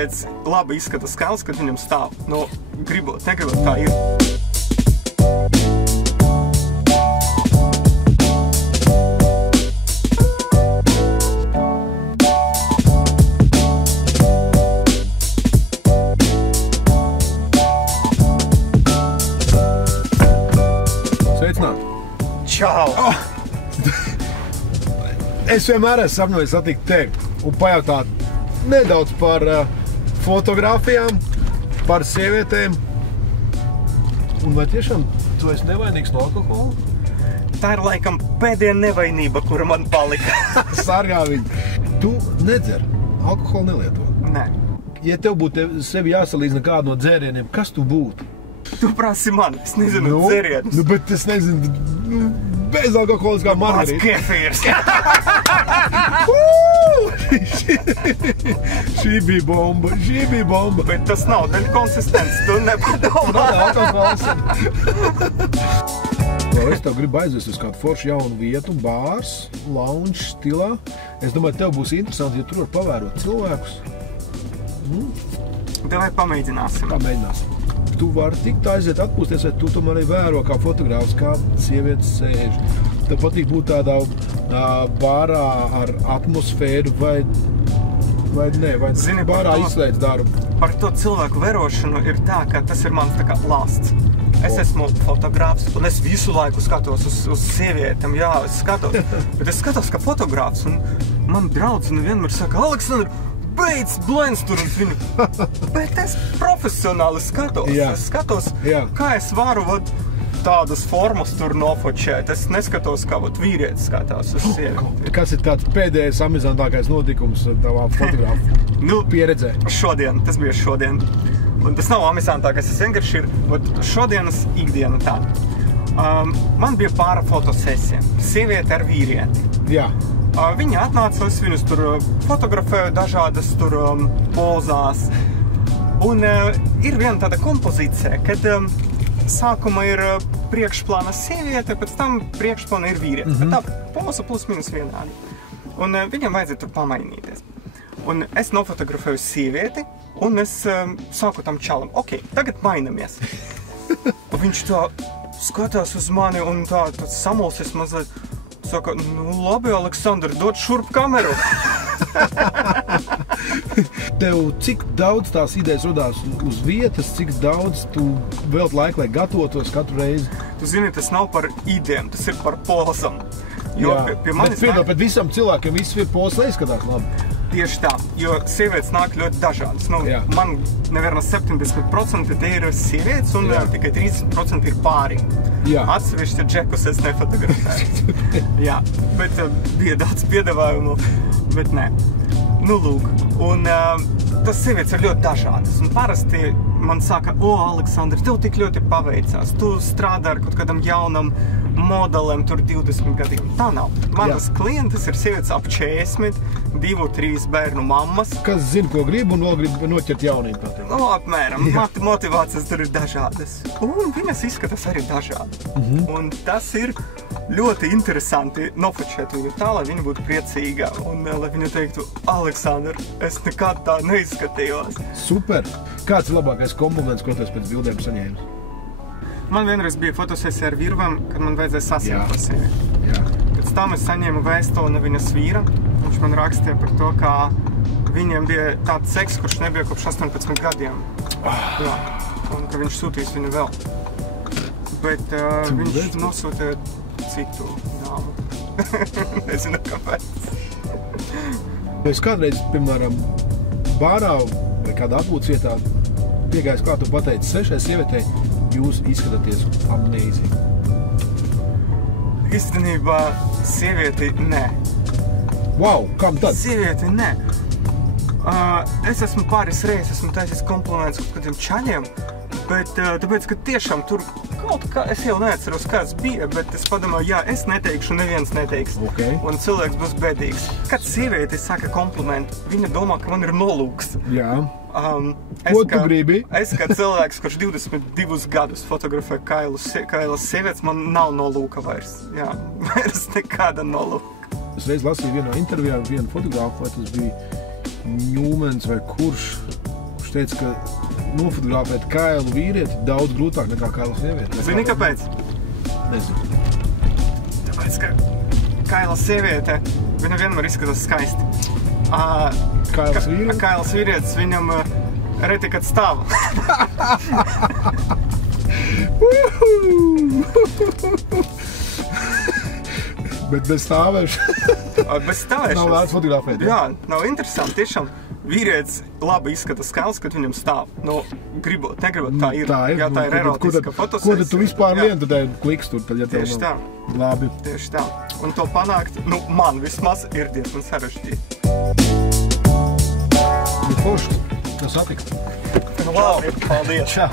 vīrietis labi izskatās skails, kad viņam stāv. Nu, gribot, negribot, tā ir. Sveicināt! Čau! Oh. Es vienmēr esmu sapņojis satikt tevi un pajautāt nedaudz par fotogrāfijām, par sievietēm. Un vai tiešām tu esi nevainīgs no alkohola? Tā ir laikam pēdējā nevainība, kura man palika. Sargā viņu. Tu nedzer, alkoholu nelieto. Nē. Ja tev būtu sevi jāsalīdzina kādu no dzērieniem, kas tu būtu? Tu prasi man, es nezinu dzērienus. Nu, bet es nezinu, bezalkoholiskā margarita. Kefīrs. Šī bija bomba. Bet tas nav daļa konsistents, tu nepadomā. Es tev gribu aizvest uz kādu foršu jaunu vietu, bārs, lounge stilā. Es domāju, tev būs interesanti, ja tur var pavērot cilvēkus. Davai pamēģināsim. Pamēģināsim. Tu vari tikt aiziet atpūsties, vai tu tomēr arī vēro kā fotogrāfs, kā sievietes sēž. Tev patīk būt tādā bārā ar atmosfēru vai ne, vai Zini, bārā izslēdz darbu. Par to cilvēku vērošanu ir tā, ka tas ir mans tā kā lāsts. Es esmu fotogrāfs un es visu laiku skatos uz sievietēm, jā, es skatos. Bet es skatos kā fotogrāfs un man draudzene vienmēr saka, Aleksandr, beidz blēns tur uz viņu. Bet es profesionāli skatos. Jā. Es skatos, Jā. kā es varu tādas formas tur nofočēt. Es neskatos, kā vīrietis skatās uz sievieti. Kas ir tāds pēdējais amizantākais notikums tavā fotogrāfa pieredzē? Tas bija šodien. Un tas nav amizantākais, tas vienkārši ir šodienas ikdiena tāda. Man bija pāra fotosesija. Sieviete ar vīrieti. Jā. Viņi atnāca, es viņus tur fotografēju dažādas tur pozās. Un ir viena tāda kompozīcija, kad sākuma ir priekšplāna sieviete, pēc tam priekšplāna ir vīrietis. Bet tā poza plus minus vienādi. Un viņam vajadzēja tur pamainīties. Un es nofotografēju sievieti, un es saku tam čalam, ok, tagad mainamies. Un viņš tā skatās uz mani un tā samulsies mazliet. Saka, nu labi, Aleksandr, dod šurp kameru. Tev cik daudz tās idejas rodās uz vietas, cik daudz tu velti laiku, lai gatavotos katru reizi? Tu zini, tas nav par idejām, tas ir par pozam. Jo pie manis bet visam cilvēkiem viss ir pozas, lai izskatās labi. Tieši tā, jo sievietes nāk ļoti dažādas. Man nevienā 70% te ir sievietes un tikai 30% ir pāri. Atsevišķi džekus es nefotografēju. Jā, bet bija daudz piedāvājumu, bet nē. Nu, lūk. Un tas sievietes ir ļoti dažādas. Un parasti man saka, Aleksandr, tev tik ļoti paveicās. Tu strādā ar kaut kādam jaunam modeliem tur 20 gadiem. Tā nav. Manas klientes ir sievietes ap 40, 2-3 bērnu mammas. Kas zina, ko grib un vēl grib noķert jaunību. Apmēram. Motivācijas tur ir dažādas. Un viņas izskatās arī dažādi. Un tas ir ļoti interesanti nofočēt viņu tā, lai viņa būtu priecīga. Un lai viņa teiktu, Aleksandr, es nekad tā neizskatījos. Super! Kāds ir labākais kompliments, ko tu esi pēc bildēm saņēmis? Man vienreiz bija fotosesija ar virvam, kad man vajadzēja sasiemt to sievieti. Pēc tam es saņēmu vēstuli no viņas vīra. Viņš man rakstīja par to, ka viņiem bija tāds seks, kurš nebija kopš 18 gadiem. Jā. Un ka viņš sūtīs viņu vēl. Bet viņš nosūtīja citu dāmu. Nezinu, kāpēc. Es kādreiz, piemēram, bārā vai kādā atpūtas vietā piegājis klāt un pateicis svešai sievietei, jūs izskatāties amnēziju. Īstenībā sievieti nē. Wow, kam tad? Sievieti nē. Es esmu pāris reizes, esmu taisījis kompliments kaut kādiem čaļiem, bet tāpēc, ka tiešām tur kaut kā, es jau neatceros, kāds bija, bet es padomāju, jā, es neteikšu, neviens neteiks. Un cilvēks būs bēdīgs. Kad sievieti saka komplimentu, viņa domā, ka man ir nolūks. Jā. Ko tu gribi? Es kā cilvēks, kurš 22 gadus fotografē kailas sievietes, man nav nolūka vairs. Jā, vairs nekāda nolūka. Es reiz lasīju vienā intervijā vienu fotogrāfu, vai tas bija Ņūmens vai kurš, Viņš teica, ka nofotografēt kailu vīrieti daudz grūtāk nekā kailu sievieti. Zini, kāpēc? Nezinu. Tāpēc, ka kaila sieviete, viņa vienmēr izskatās skaisti. Kailas vīrietis? Kailas vīrietis viņam reti, kad stāv. Bet bez stāvēšana. Bez stāvēšanas. Nav vērts fotografēt. Jā, nav interesanti. Tiešām vīrietis labi izskatās kails, kad viņam stāv. Nu, gribot, negribot, tā ir. Jā, tā ir erotiska fotosesija. Ko tad tu vispār vien tad kliks tur? Tieši tā. Labi. Tieši tā. Un to panākt, nu, man vismaz ir diezgan sarežģīti. Nu, forši. Tas satikt. Nu, labi. Paldies. Čau.